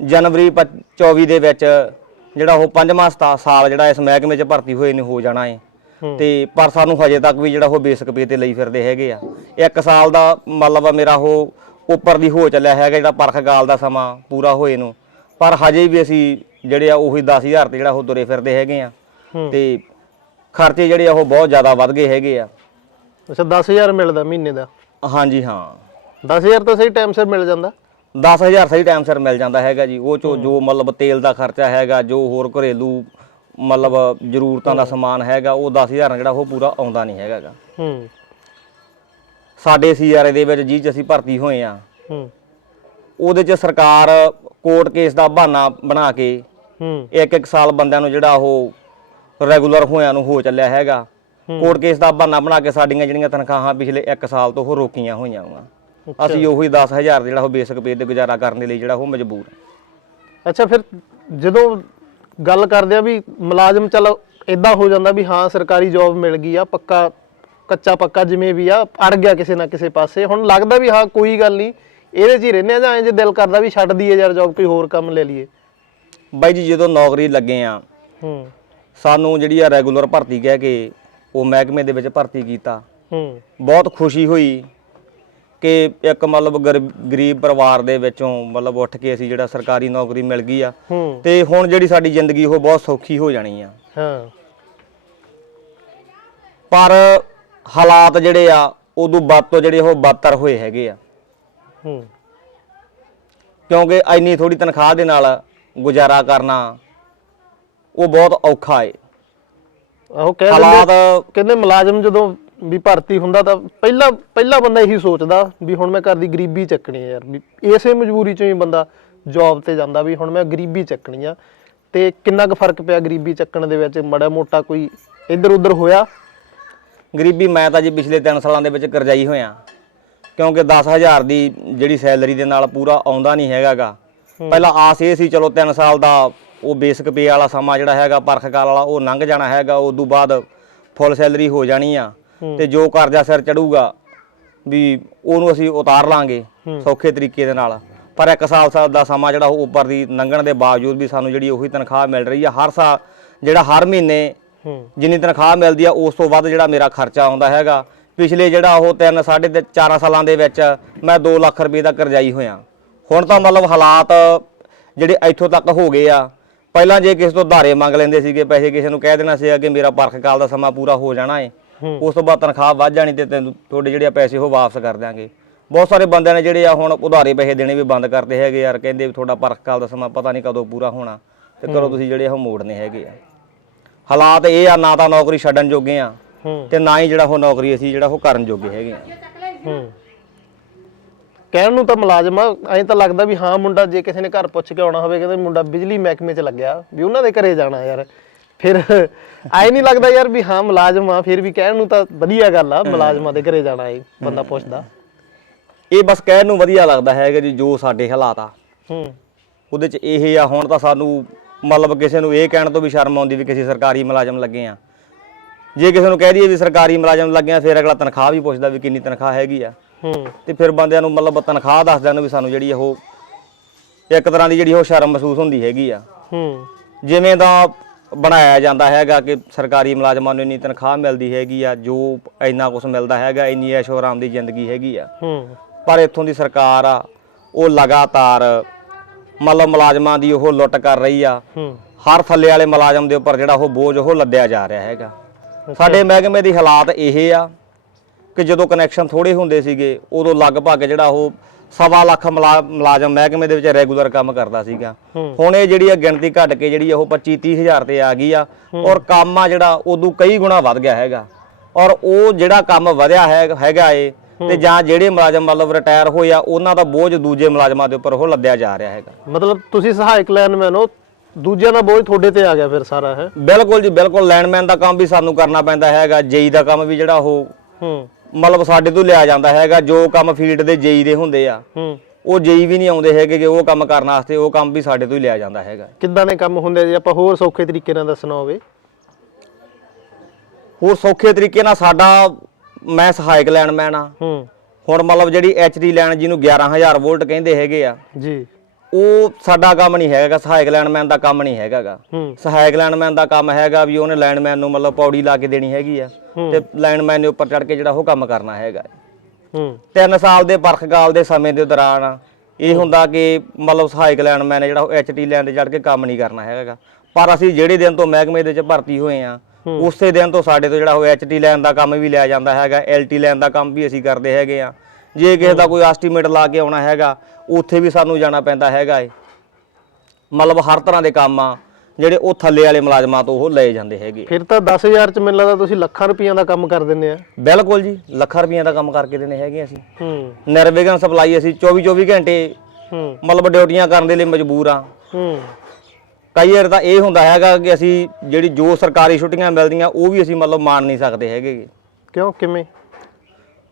ਜਨਵਰੀ 24 ਦੇ ਵਿੱਚ ਜਿਹੜਾ ਉਹ ਪੰਜਵਾਂ ਸਤਾ- ਸਾਲ ਜਿਹੜਾ ਇਸ ਮਹਿਕਮੇ 'ਚ ਭਰਤੀ ਹੋਏ ਨੇ ਹੋ ਜਾਣਾ ਏ। ਤੇ ਪਰ ਸਾਨੂੰ ਹਜੇ ਤੱਕ ਵੀ ਜਿਹੜਾ ਉਹ ਬੇਸਿਕ ਪੇ ਤੇ ਲਈ ਫਿਰਦੇ ਹੈਗੇ ਆ। ਇੱਕ ਸਾਲ ਦਾ ਮਤਲਬ ਮੇਰਾ ਉਹ ਉੱਪਰ ਦੀ ਹੋ ਚੱਲਿਆ ਹੈਗਾ ਜਿਹੜਾ ਪਰਖ ਗਾਲ ਦਾ ਸਮਾਂ ਪੂਰਾ ਹੋਏ ਨੂੰ। ਪਰ ਹਜੇ ਵੀ ਅਸੀਂ ਜਿਹੜੇ ਆ ਉਹੀ 10000 ਤੇ ਜਿਹੜਾ ਉਹ ਤੁਰੇ ਫਿਰਦੇ ਹੈਗੇ ਆ। ਤੇ ਖਰਚੇ ਜਿਹੜੇ ਆ ਉਹ ਬਹੁਤ ਜ਼ਿਆਦਾ ਵੱਧ ਗਏ ਹੈਗੇ ਆ। ਅੱਛਾ 10000 ਮਿਲਦਾ ਮਹੀਨੇ ਦਾ? ਹਾਂਜੀ ਹਾਂ। 10000 ਤਾਂ ਸਹੀ ਟਾਈਮ ਸਿਰ ਮਿਲ ਜਾਂਦਾ। 10000 ਸਹੀ ਟਾਈਮ ਸਿਰ ਮਿਲ ਜਾਂਦਾ ਹੈਗਾ ਜੀ। ਉਹ ਚੋਂ ਜੋ ਮਤਲਬ ਤੇਲ ਦਾ ਖਰਚਾ ਹੈਗਾ ਜੋ ਹੋਰ ਘਰੇਲੂ ਮਤਲਬ ਜ਼ਰੂਰਤਾਂ ਦਾ ਸਮਾਨ ਹੈਗਾ ਉਹ 10000 ਨਾਲ ਜਿਹੜਾ ਉਹ ਪੂਰਾ ਆਉਂਦਾ ਨਹੀਂ ਹੈਗਾ ਗਾ। ਹੂੰ। ਸਾਡੇ ਸੀਆਰਏ ਦੇ ਵਿੱਚ ਜੀ ਚ ਅਸੀਂ ਭਰਤੀ ਹੋਏ ਆ। ਹੂੰ। ਉਹਦੇ ਚ ਸਰਕਾਰ ਕੋਰਟ ਕੇਸ ਦਾ ਬਹਾਨਾ ਬਣਾ ਕੇ ਹੂੰ। ਇੱਕ ਇੱਕ ਸਾਲ ਬੰਦਿਆਂ ਨੂੰ ਜਿਹੜਾ ਉਹ ਰੈਗੂਲਰ ਹੋਇਆਂ ਨੂੰ ਹੋ ਚੱਲਿਆ ਹੈਗਾ। ਕੋਰਟ ਕੇਸ ਦਾ ਬਹਾਨਾ ਬਣਾ ਕੇ ਸਾਡੀਆਂ ਜਿਹੜੀਆਂ ਤਨਖਾਹਾਂ ਪਿਛਲੇ 1 ਸਾਲ ਤੋਂ ਉਹ ਰੋਕੀਆਂ ਹੋਈਆਂ ਵਾ। ਅਸੀਂ ਉਹੀ 10000 ਜਿਹੜਾ ਉਹ ਬੇਸਿਕ ਪੇ ਤੇ ਗੁਜ਼ਾਰਾ ਕਰਨ ਦੇ ਲਈ ਜਿਹੜਾ ਉਹ ਮਜਬੂਰ। ਅੱਛਾ ਫਿਰ ਜਦੋਂ ਗੱਲ ਕਰਦੇ ਆ ਵੀ ਮੁਲਾਜ਼ਮ ਚਲ ਇਦਾਂ ਹੋ ਜਾਂਦਾ ਵੀ ਹਾਂ ਸਰਕਾਰੀ ਜੌਬ ਮਿਲ ਗਈ ਆ ਪੱਕਾ ਕੱਚਾ ਪੱਕਾ ਜਿਵੇਂ ਵੀ ਆ ਅੜ ਗਿਆ ਕਿਸੇ ਨਾ ਕਿਸੇ ਪਾਸੇ। ਹੁਣ ਲੱਗਦਾ ਵੀ ਹਾਂ ਕੋਈ ਗੱਲ ਨਹੀਂ। ਇਹਦੇ 'ਚ ਹੀ ਰਹਿੰਦੇ ਆ ਜਾਂ ਐਂ ਜੇ ਦਿਲ ਕਰਦਾ ਵੀ ਛੱਡ ਦਈਏ ਯਾਰ ਜੌਬ ਕੋਈ ਹੋਰ ਕੰਮ ਲੈ ਲਈਏ? ਬਾਈ ਜੀ ਜਦੋਂ ਨੌਕਰੀ ਲੱਗੇ ਆ ਹੂੰ। ਸਾਨੂੰ ਜਿਹੜੀ ਆ ਰੈਗੂਲਰ ਭਰਤੀ ਕਹਿ ਕੇ ਉਹ ਮਹਿਕਮੇ ਦੇ ਵਿੱਚ ਭਰਤੀ ਕੀਤਾ। ਹੂੰ। ਬਹੁਤ ਖੁਸ਼ੀ ਹੋਈ ਕਿ ਇੱਕ ਮਤਲਬ ਗਰ- ਗਰੀਬ ਪਰਿਵਾਰ ਦੇ ਵਿੱਚੋਂ ਮਤਲਬ ਉੱਠ ਕੇ ਅਸੀਂ ਜਿਹੜਾ ਸਰਕਾਰੀ ਨੌਕਰੀ ਮਿਲ ਗਈ ਆ। ਹੂੰ। ਤੇ ਹੁਣ ਜਿਹੜੀ ਸਾਡੀ ਜ਼ਿੰਦਗੀ ਉਹ ਬਹੁਤ ਸੌਖੀ ਹੋ ਜਾਣੀ ਆ। ਹਾਂ। ਪਰ ਹਾਲਾਤ ਜਿਹੜੇ ਆ ਉਦੋਂ ਵੱਧ ਤੋਂ ਜਿਹੜੇ ਉਹ ਬਦਤਰ ਹੋਏ ਹੈਗੇ ਆ। ਹੂੰ। ਕਿਉਂਕਿ ਇੰਨੀ ਥੋੜੀ ਤਨਖਾਹ ਦੇ ਨਾਲ ਗੁਜ਼ਾਰਾ ਕਰਨਾ ਉਹ ਬਹੁਤ ਔਖਾ ਏ। ਆਹੋ ਕਹਿ ਹਾਲਾਤ ਕਹਿੰਦੇ ਮੁਲਾਜ਼ਮ ਜਦੋਂ ਵੀ ਭਰਤੀ ਹੁੰਦਾ ਤਾਂ ਪਹਿਲਾ ਪਹਿਲਾ ਬੰਦਾ ਇਹੀ ਸੋਚਦਾ ਵੀ ਹੁਣ ਮੈਂ ਘਰ ਦੀ ਗਰੀਬੀ ਚੱਕਣੀ ਹੈ ਯਾਰ। ਵੀ ਇਸੇ ਮਜਬੂਰੀ ਚੋਂ ਹੀ ਬੰਦਾ ਜੌਬ ਤੇ ਜਾਂਦਾ ਵੀ ਹੁਣ ਮੈਂ ਗਰੀਬੀ ਚੱਕਣੀ ਆ। ਤੇ ਕਿੰਨਾ ਕੁ ਫ਼ਰਕ ਪਿਆ ਗਰੀਬੀ ਚੱਕਣ ਦੇ ਵਿੱਚ? ਮੜਾ ਮੋਟਾ ਕੋਈ ਇੱਧਰ ਉੱਧਰ ਹੋਇਆ। ਗਰੀਬੀ ਮੈਂ ਤਾਂ ਜੀ ਪਿਛਲੇ 3 ਸਾਲਾਂ ਦੇ ਵਿੱਚ ਕਰਜਾਈ ਹੋਇਆ। ਕਿਉਂਕਿ 10000 ਦੀ ਜਿਹੜੀ ਸੈਲਰੀ ਦੇ ਨਾਲ ਪੂਰਾ ਆਉਂਦਾ ਨਹੀਂ ਹੈਗਾਗਾ। ਪਹਿਲਾਂ ਆਸ ਇਹ ਸੀ ਚਲੋ 3 ਸਾਲ ਦਾ ਉਹ ਬੇਸਿਕ ਪੇ ਵਾਲਾ ਸਮਾਂ ਜਿਹੜਾ ਹੈਗਾ ਪਰਖਕਾਲ ਵਾਲਾ ਉਹ ਲੰਘ ਜਾਣਾ ਹੈਗਾ ਉਸ ਤੋਂ ਬਾਅਦ ਫੁੱਲ ਸੈਲਰੀ ਹੋ ਜਾਣੀ ਆ। ਤੇ ਜੋ ਕਰਜ਼ਾ ਸਿਰ ਚੜੂਗਾ ਵੀ ਉਹਨੂੰ ਅਸੀਂ ਉਤਾਰ ਲਾਂਗੇ ਸੌਖੇ ਤਰੀਕੇ ਦੇ ਨਾਲ। ਪਰ ਇੱਕ ਸਾਲ ਸਾਲ ਦਾ ਸਮਾਂ ਜਿਹੜਾ ਉਹ ਉੱਪਰ ਦੀ ਲੰਘਣ ਦੇ ਬਾਵਜੂਦ ਵੀ ਸਾਨੂੰ ਜਿਹੜੀ ਉਹੀ ਤਨਖਾਹ ਮਿਲ ਰਹੀ ਆ ਹਰ ਸਾਲ ਜਿਹੜਾ ਹਰ ਮਹੀਨੇ ਜਿੰਨੀ ਤਨਖਾਹ ਮਿਲਦੀ ਆ ਉਸ ਤੋਂ ਵੱਧ ਜਿਹੜਾ ਮੇਰਾ ਖਰਚਾ ਆਉਂਦਾ ਹੈਗਾ। ਪਿਛਲੇ ਜਿਹੜਾ ਉਹ 3 ਸਾਢੇ ਤੇ 4 ਸਾਲਾਂ ਦੇ ਵਿੱਚ ਮੈਂ 2 ਲੱਖ ਰੁਪਏ ਦਾ ਕਰਜ਼ਾਈ ਹੋਇਆ। ਹੁਣ ਤਾਂ ਮਤਲਬ ਹਾਲਾਤ ਜਿਹੜੇ ਇੱਥੋਂ ਤੱਕ ਹੋ ਗਏ ਆ ਪਹਿਲਾਂ ਜੇ ਕਿਸੇ ਤੋਂ ਧਾਰੇ ਮੰਗ ਲੈਂਦੇ ਸੀਗੇ ਪੈਸੇ ਕਿਸੇ ਨੂੰ ਕਹਿ ਦੇਣਾ ਸੀਗਾ ਕਿ ਮੇਰਾ ਪਰਖ ਕਾਲ ਦਾ ਸਮਾਂ ਪੂਰਾ ਹੋ ਜਾਣਾ ਏ ਉਸ ਤੋਂ ਬਾਅਦ ਤਨਖਾਹ ਵੱਧ ਜਾਣੀ ਤੇ ਤੈਨੂੰ ਤੁਹਾਡੇ ਜਿਹੜੇ ਆ ਪੈਸੇ ਉਹ ਵਾਪਸ ਕਰ ਦਿਆਂਗੇ। ਬਹੁਤ ਸਾਰੇ ਬੰਦਿਆਂ ਨੇ ਜਿਹੜੇ ਆ ਹੁਣ ਉਧਾਰੇ ਪੈਸੇ ਦੇਣੇ ਵੀ ਬੰਦ ਕਰਤੇ ਹੈਗੇ ਯਾਰ ਕਹਿੰਦੇ ਵੀ ਤੁਹਾਡਾ ਪਰਖ ਕਾਲ ਦਾ ਸਮਾਂ ਪਤਾ ਨਹੀਂ ਕਦੋਂ ਪੂਰਾ ਹੋਣਾ ਤੇ ਕਰੋ ਤੁਸੀਂ ਜਿਹੜੇ ਉਹ ਮੋੜਨੇ ਹੈਗੇ ਆ। ਹਾਲਾਤ ਇਹ ਆ ਨਾ ਤਾਂ ਨੌਕਰੀ ਛੱਡਣ ਜੋਗੇ ਆ ਹੂੰ। ਤੇ ਨਾ ਹੀ ਜਿਹੜਾ ਉਹ ਨੌਕਰੀ ਅਸੀਂ ਜਿਹੜਾ ਉਹ ਕਰਨ ਜੋਗੇ ਹੈਗੇ ਆ। ਹੂੰ। ਕਹਿਣ ਨੂੰ ਤਾਂ ਮੁਲਾਜ਼ਮ ਆ ਐਂ ਤਾਂ ਲੱਗਦਾ ਵੀ ਹਾਂ ਮੁੰਡਾ ਜੇ ਕਿਸੇ ਨੇ ਘਰ ਪੁੱਛ ਕੇ ਆਉਣਾ ਹੋਵੇ ਕਹਿੰਦੇ ਮੁੰਡਾ ਬਿਜਲੀ ਮਹਿਕਮੇ 'ਚ ਲੱਗਿਆ ਵੀ ਉਹਨਾਂ ਦੇ ਘਰੇ ਜਾਣਾ ਯਾਰ। ਫਿਰ ਐ ਨਹੀਂ ਲੱਗਦਾ ਯਾਰ ਵੀ ਹਾਂ ਮੁਲਾਜ਼ਮ ਆ ਫਿਰ ਵੀ ਕਹਿਣ ਨੂੰ ਤਾਂ ਵਧੀਆ ਗੱਲ ਆ ਮੁਲਾਜ਼ਮਾਂ ਦੇ ਘਰੇ ਜਾਣਾ ਇਹ ਬੰਦਾ ਪੁੱਛਦਾ। ਇਹ ਬਸ ਕਹਿਣ ਨੂੰ ਵਧੀਆ ਲੱਗਦਾ ਹੈਗਾ ਜੀ ਜੋ ਸਾਡੇ ਹਾਲਾਤ ਆ। ਹੂੰ। ਉਹਦੇ ਚ ਇਹ ਆ ਹੁਣ ਤਾਂ ਸਾਨੂੰ ਮਤਲਬ ਕਿਸੇ ਨੂੰ ਇਹ ਕਹਿਣ ਤੋਂ ਵੀ ਸ਼ਰਮ ਆਉਂਦੀ ਵੀ ਕਿਸੇ ਸਰਕਾਰੀ ਮੁਲਾਜ਼ਮ ਲੱਗੇ ਆ। ਜੇ ਕਿਸੇ ਨੂੰ ਕਹਿ ਦਈਏ ਵੀ ਸਰਕਾਰੀ ਮੁਲਾਜ਼ਮ ਲੱਗੇ ਆ ਫਿਰ ਅਗਲਾ ਤਨਖਾਹ ਵੀ ਪੁੱਛਦਾ ਵੀ ਕਿੰਨੀ ਤਨਖਾਹ ਹੈਗੀ ਆ। ਹੂੰ। ਤੇ ਫਿਰ ਬੰਦਿਆਂ ਨੂੰ ਮਤਲਬ ਤਨਖਾਹ ਦੱਸਦਿਆਂ ਨੂੰ ਵੀ ਸਾਨੂੰ ਜਿਹੜੀ ਉਹ ਇੱਕ ਤਰ੍ਹਾਂ ਦੀ ਜਿਹੜੀ ਉਹ ਸ਼ਰਮ ਮਹਿਸੂਸ ਹੁੰਦੀ ਹੈਗੀ ਆ। ਹੂੰ। ਜਿਵੇਂ ਦਾ ਬਣਾਇਆ ਜਾਂਦਾ ਹੈਗਾ ਕਿ ਸਰਕਾਰੀ ਮੁਲਾਜ਼ਮਾਂ ਨੂੰ ਇੰਨੀ ਤਨਖਾਹ ਮਿਲਦੀ ਹੈਗੀ ਆ ਜੋ ਇੰਨਾ ਕੁਝ ਮਿਲਦਾ ਹੈਗਾ ਇੰਨੀ ਐਸ਼ੋ ਆਰਾਮ ਦੀ ਜ਼ਿੰਦਗੀ ਹੈਗੀ ਆ। ਹੂੰ। ਪਰ ਇੱਥੋਂ ਦੀ ਸਰਕਾਰ ਆ ਉਹ ਲਗਾਤਾਰ ਮਤਲਬ ਮੁਲਾਜ਼ਮਾਂ ਦੀ ਉਹ ਲੁੱਟ ਕਰ ਰਹੀ ਆ। ਹਰ ਥੱਲੇ ਵਾਲੇ ਮੁਲਾਜ਼ਮ ਦੇ ਉੱਪਰ ਜਿਹੜਾ ਉਹ ਬੋਝ ਉਹ ਲੱਦਿਆ ਜਾ ਰਿਹਾ ਹੈਗਾ। ਸਾਡੇ ਮਹਿਕਮੇ ਦੀ ਹਾਲਾਤ ਇਹ ਆ ਕਿ ਜਦੋਂ ਕਨੈਕਸ਼ਨ ਥੋੜੇ ਹੁੰਦੇ ਸੀਗੇ ਉਦੋਂ ਲਗਭਗ ਜਿਹੜਾ ਉਹ ਸਵਾ ਲੱਖ ਮੁਲਾ- ਮੁਲਾਜ਼ਮ ਮਹਿਕਮੇ ਦੇ ਵਿੱਚ ਰੈਗੂਲਰ ਕੰਮ ਕਰਦਾ ਸੀਗਾ। ਹੁਣ ਇਹ ਜਿਹੜੀ ਆ ਗਿਣਤੀ ਘਟ ਕੇ ਜਿਹੜੀ ਉਹ 25 30 ਹਜ਼ਾਰ ਤੇ ਆ ਗਈ ਆ ਔਰ ਕੰਮ ਆ ਜਿਹੜਾ ਉਦੋਂ ਕਈ ਗੁਣਾ ਵੱਧ ਗਿਆ ਹੈਗਾ। ਔਰ ਉਹ ਜਿਹੜਾ ਕੰਮ ਵਧਿਆ ਹੈ ਹੈਗਾ ਏ ਤੇ ਜਾਂ ਜਿਹੜੇ ਮੁਲਾਜ਼ਮ ਮਤਲਬ ਰਿਟਾਇਰ ਹੋਏ ਆ ਉਹਨਾਂ ਦਾ ਬੋਝ ਦੂਜੇ ਮੁਲਾਜ਼ਮਾਂ ਦੇ ਉੱਪਰ ਉਹ ਲੱਦਿਆ ਜਾ ਰਿਹਾ ਹੈਗਾ। ਮਤਲਬ ਤੁਸੀਂ ਸਹਾਇਕ ਲਾਈਨਮੈਨ ਹੋ ਦੂਜਿਆਂ ਦਾ ਬੋਝ ਤੁਹਾਡੇ ਤੇ ਆ ਗਿਆ ਫਿਰ ਸਾਰਾ ਹੈ? ਬਿਲਕੁਲ ਜੀ ਬਿਲਕੁਲ। ਲੈਂਡਮੈਨ ਦਾ ਕੰਮ ਵੀ ਸਾਨੂੰ ਕਰਨਾ ਪੈਂਦਾ ਹੈਗਾ ਜੇਈ ਦਾ ਕੰਮ ਵੀ ਜਿਹੜਾ ਉਹ ਹੂੰ। ਮਤਲਬ ਸਾਡੇ ਤੋਂ ਲਿਆ ਜਾਂਦਾ ਹੈਗਾ ਜੋ ਕੰਮ ਫੀਲਡ ਦੇ ਜੇਈ ਦੇ ਹੁੰਦੇ ਆ। ਹੂੰ। ਉਹ ਜੇਈ ਵੀ ਨਹੀਂ ਆਉਂਦੇ ਹੈਗੇ ਕਿ ਉਹ ਕੰਮ ਕਰਨ ਵਾਸਤੇ ਉਹ ਕੰਮ ਵੀ ਸਾਡੇ ਤੋਂ ਹੀ ਲਿਆ ਜਾਂਦਾ ਹੈਗਾ। ਕਿੱਦਾਂ ਦੇ ਕੰਮ ਹੁੰਦੇ ਜੇ? ਆਪਾਂ ਹੋਰ ਸੌਖੇ ਤਰੀਕੇ ਨਾਲ ਦੱਸਣਾ ਹੋਵੇ। ਹੋਰ ਸੌਖੇ ਤਰੀਕੇ ਨਾਲ ਸਾਡਾ ਮੈਂ ਸਹਾਇਕ ਲੈਂਡਮੈਨ ਆ। ਹੂੰ। ਹੁਣ ਮਤਲਬ ਜਿਹੜੀ ਐਚਡੀ ਲੈਣ ਜਿਹਨੂੰ 11000 ਵੋਲਟ ਕਹਿੰਦੇ ਹੈਗੇ ਆ ਜੀ। ਉਹ ਸਾਡਾ ਕੰਮ ਨਹੀਂ ਹੈਗਾ ਸਹਾਇਕ ਲੈਂਡਮੈਨ ਦਾ ਕੰਮ ਨਹੀਂ ਹੈਗਾਗਾ ਹੂੰ। ਸਹਾਇਕ ਲੈਂਡਮੈਨ ਦਾ ਕੰਮ ਹੈਗਾ ਵੀ ਉਹਨੇ ਲੈਂਡਮੈਨ ਨੂੰ ਮਤਲਬ ਪੌੜੀ ਲਾ ਕੇ ਦੇਣੀ ਹੈਗੀ ਆ ਤੇ ਲੈਂਡਮੈਨ ਦੇ ਉੱਪਰ ਚੜ ਕੇ ਜਿਹੜਾ ਉਹ ਕੰਮ ਕਰਨਾ ਹੈਗਾ ਹੂੰ। ਤਿੰਨ ਸਾਲ ਦੇ ਪਰਖਕਾਲ ਦੇ ਸਮੇਂ ਦੇ ਦੌਰਾਨ ਇਹ ਹੁੰਦਾ ਕਿ ਮਤਲਬ ਸਹਾਇਕ ਹੈ ਜਿਹੜਾ ਉਹ ਐਚਟੀ ਲੈਣ ਤੇ ਚੜ ਕੇ ਕੰਮ ਨਹੀਂ ਕਰਨਾ ਹੈਗਾ ਪਰ ਅਸੀਂ ਜਿਹੜੇ ਦਿਨ ਤੋਂ ਮਹਿਕਮੇ ਦੇ ਵਿੱਚ ਭਰਤੀ ਹੋਏ ਆ ਉਸੇ ਦਿਨ ਤੋਂ ਸਾਡੇ ਤੋਂ ਜਿਹੜਾ ਉਹ ਐਚਟੀ ਲੈਣ ਦਾ ਕੰਮ ਵੀ ਲਿਆ ਜਾਂਦਾ ਹੈਗਾ ਐਲਟੀ ਲੈਣ ਦਾ ਕੰਮ ਵੀ ਅਸੀਂ ਕਰਦੇ ਹੈਗੇ ਆ। ਜੇ ਕਿਸੇ ਦਾ ਕੋਈ ਐਸਟੀਮੇਟ ਲਾ ਕੇ ਆਉਣਾ ਹੈਗਾ ਉੱਥੇ ਵੀ ਸਾਨੂੰ ਜਾਣਾ ਪੈਂਦਾ ਹੈਗਾ ਏ। ਮਤਲਬ ਹਰ ਤਰ੍ਹਾਂ ਦੇ ਕੰਮ ਆ ਜਿਹੜੇ ਉਹ ਥੱਲੇ ਵਾਲੇ ਮੁਲਾਜ਼ਮਾਂ ਤੋਂ ਉਹ ਲਏ ਜਾਂਦੇ ਹੈਗੇ ਫਿਰ ਤਾਂ 10000 ਚ ਮੈਨੂੰ ਲੱਗਦਾ ਤੁਸੀਂ ਲੱਖਾਂ ਰੁਪਈਆਂ ਦਾ ਕੰਮ ਕਰ ਦਿੰਦੇ ਆ। ਬਿਲਕੁਲ ਜੀ ਲੱਖਾਂ ਰੁਪਈਆਂ ਦਾ ਕੰਮ ਕਰਕੇ ਦੇਣੇ ਹੈਗੇ ਅਸੀਂ। ਹੂੰ। ਨਿਰਵਿਘਨ ਸਪਲਾਈ ਅਸੀਂ 24 24 ਘੰਟੇ ਹੂੰ। ਮਤਲਬ ਡਿਊਟੀਆਂ ਕਰਨ ਦੇ ਲਈ ਮਜਬੂਰ ਆ। ਹੂੰ। ਕਈ ਵਾਰ ਤਾਂ ਇਹ ਹੁੰਦਾ ਹੈਗਾ ਕਿ ਅਸੀਂ ਜਿਹੜੀ ਜੋ ਸਰਕਾਰੀ ਛੁੱਟੀਆਂ ਮਿਲਦੀਆਂ ਉਹ ਵੀ ਅਸੀਂ ਮਤਲਬ ਮਾਣ ਨਹੀਂ ਸਕਦੇ ਹੈਗੇ ਗੇ। ਕਿਉਂ? ਕਿਵੇਂ?